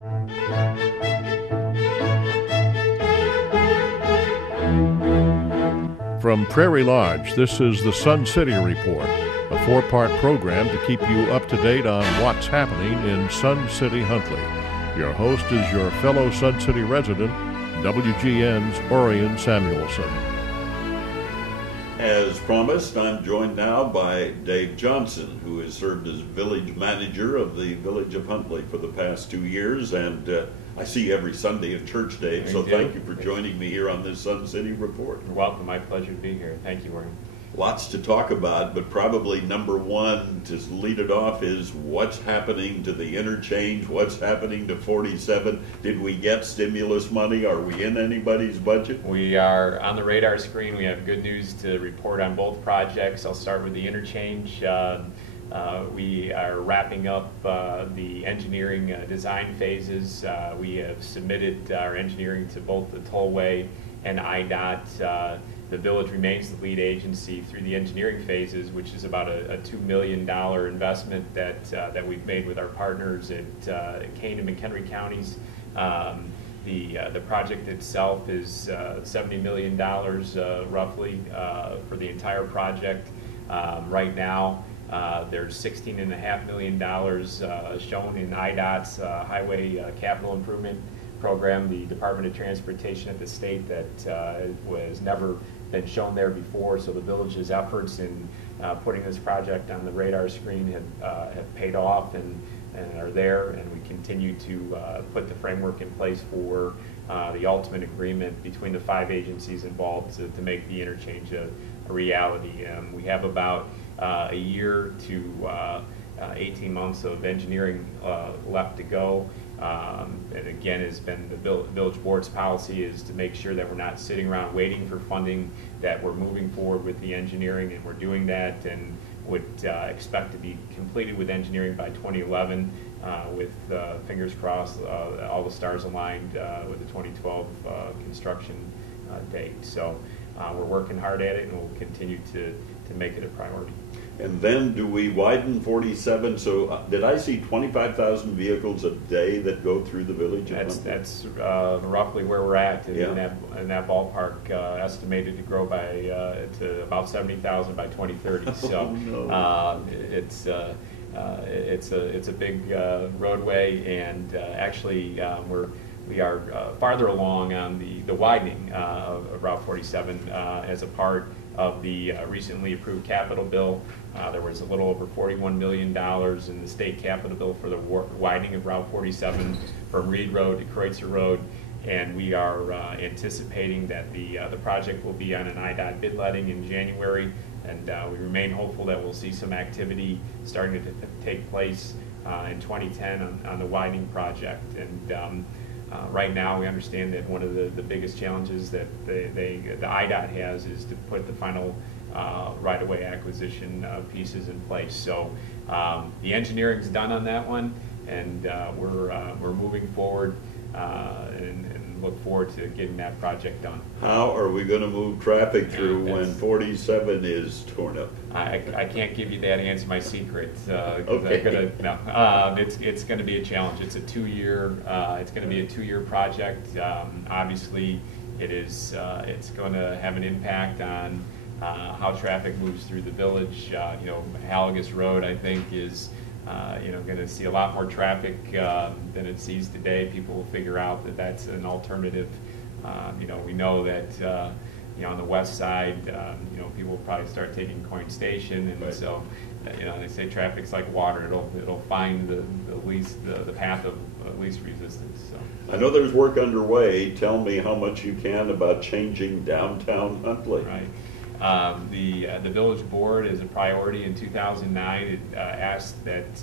From Prairie Lodge, this is the Sun City Report, a 4-part program to keep you up to date on what's happening in Sun City, Huntley. Your host is your fellow Sun City resident, WGN's Orion Samuelson. As promised, I'm joined now by Dave Johnson, who has served as village manager of the Village of Huntley for the past 2 years, and I see you every Sunday at church, Dave, so thank you for joining me here on this Sun City Report. You're welcome. My pleasure to be here. Thank you, Warren. Lots to talk about, but probably number one to lead it off is what's happening to the interchange, what's happening to 47. Did we get stimulus money? Are we in anybody's budget? We are on the radar screen. We have good news to report on both projects. I'll start with the interchange. We are wrapping up the engineering design phases. We have submitted our engineering to both the tollway and IDOT. The village remains the lead agency through the engineering phases, which is about a $2 million investment that we've made with our partners at Kane and McHenry counties. The project itself is $70 million roughly for the entire project. Right now, there's $16.5 million shown in IDOT's Highway Capital Improvement Program, the Department of Transportation at the state, that was never been shown there before. So the village's efforts in putting this project on the radar screen have paid off and are there, and we continue to put the framework in place for the ultimate agreement between the 5 agencies involved to make the interchange a reality. We have about a year to 18 months of engineering left to go. And again, has been the village board's policy is to make sure that we're not sitting around waiting for funding, that we're moving forward with the engineering, and we're doing that, and would expect to be completed with engineering by 2011 with fingers crossed, all the stars aligned with the 2012 construction date. So we're working hard at it, and we'll continue to make it a priority. And then do we widen 47? So did I see 25,000 vehicles a day that go through the village? That's roughly where we're at in that ballpark, estimated to grow by to about 70,000 by 2030. So no. It's a big roadway, and actually we are farther along on the widening of Route 47 as a part of the recently approved capital bill. There was a little over $41 million in the state capital bill for the widening of Route 47 from Reed Road to Kreutzer Road, and we are anticipating that the project will be on an IDOT bid letting in January, and we remain hopeful that we'll see some activity starting to take place in 2010 on the widening project. And right now, we understand that one of the biggest challenges that the IDOT has is to put the final right-of-way acquisition pieces in place. So the engineering's done on that one, and we're moving forward and look forward to getting that project done. How are we going to move traffic through when 47 is torn up? I can't give you that answer, my secret. Okay. It's going to be a challenge. It's a 2-year. It's going to be a 2-year project. Obviously, it's going to have an impact on how traffic moves through the village. Halagus Road, I think, is going to see a lot more traffic than it sees today. People will figure out that that's an alternative. We know that on the west side, people will probably start taking Coin Station, and right. So they say traffic's like water. It'll find the path of least resistance. So I know there's work underway. Tell me how much you can about changing downtown Huntley. Right. The village board, as a priority in 2009, it asked that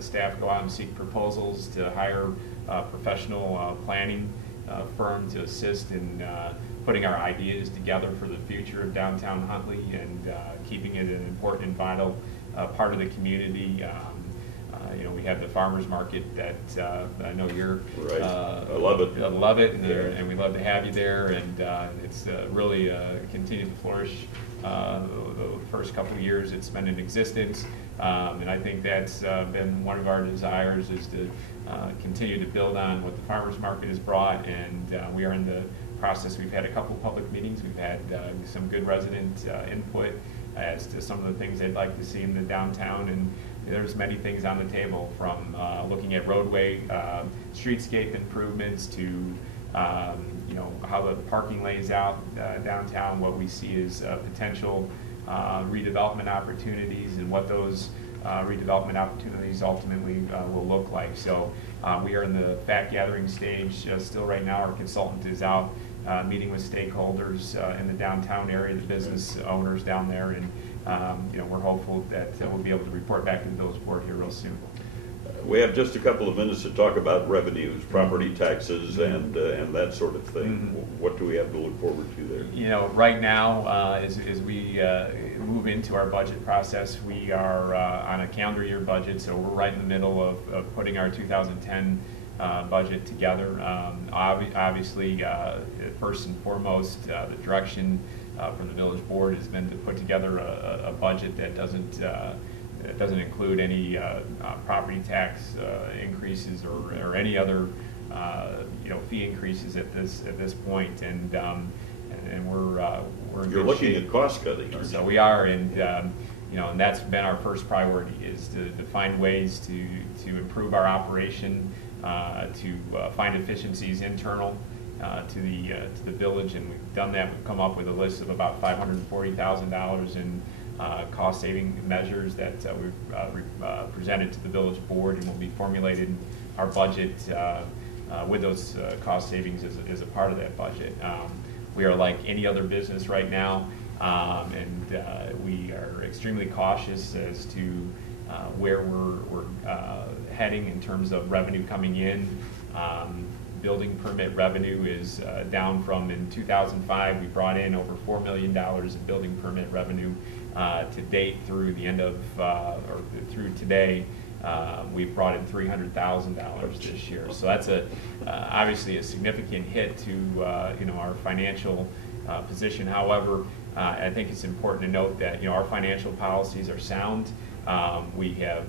staff go out and seek proposals to hire a professional planning firm to assist in putting our ideas together for the future of downtown Huntley and keeping it an important and vital part of the community. We have the farmers market that I know you're. Right. I love it. I love it, and we love to have you there. And it's really continued to flourish. The first couple of years it's been in existence, and I think that's been one of our desires is to continue to build on what the farmers market has brought, and we are in the process. We've had a couple public meetings. We've had some good resident input as to some of the things they'd like to see in the downtown, and there's many things on the table, from looking at roadway, streetscape improvements to how the parking lays out downtown, what we see as potential redevelopment opportunities, and what those redevelopment opportunities ultimately will look like. So we are in the fact gathering stage still right now. Our consultant is out meeting with stakeholders in the downtown area, the business owners down there, and we're hopeful that we'll be able to report back to the village board here real soon. We have just a couple of minutes to talk about revenues, property taxes, and that sort of thing. What do we have to look forward to there? Right now, as we move into our budget process, we are on a calendar year budget, so we're right in the middle of putting our 2010 budget together. Obviously, first and foremost, the direction from the village board has been to put together a budget that doesn't include any property tax increases or any other fee increases at this point, and we're in You're good looking shape. at cost cutting. So we are, and that's been our first priority, is to find ways to improve our operation, to find efficiencies internal to the village, and we've done that. We've come up with a list of about $540,000 in cost-saving measures that we've presented to the village board, and will be formulated our budget with those cost savings as a part of that budget. We are like any other business right now, and we are extremely cautious as to where we're heading in terms of revenue coming in. Building permit revenue is down from, in 2005, we brought in over $4 million of building permit revenue. To date, through the end of, or through today, we've brought in $300,000 this year. So that's obviously a significant hit to our financial position. However, I think it's important to note that our financial policies are sound. We have,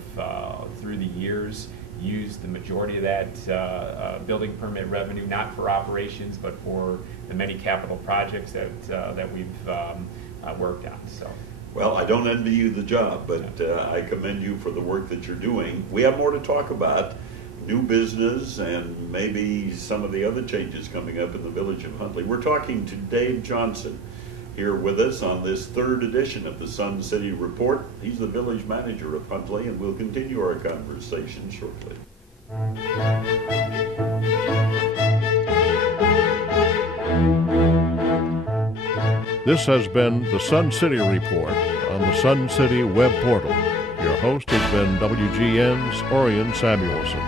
through the years, used the majority of that building permit revenue, not for operations, but for the many capital projects that we've worked on. So. Well, I don't envy you the job, but I commend you for the work that you're doing. We have more to talk about, new business and maybe some of the other changes coming up in the village of Huntley. We're talking to Dave Johnson here with us on this third edition of the Sun City Report. He's the village manager of Huntley, and we'll continue our conversation shortly. This has been the Sun City Report on the Sun City web portal. Your host has been WGN's Orion Samuelson.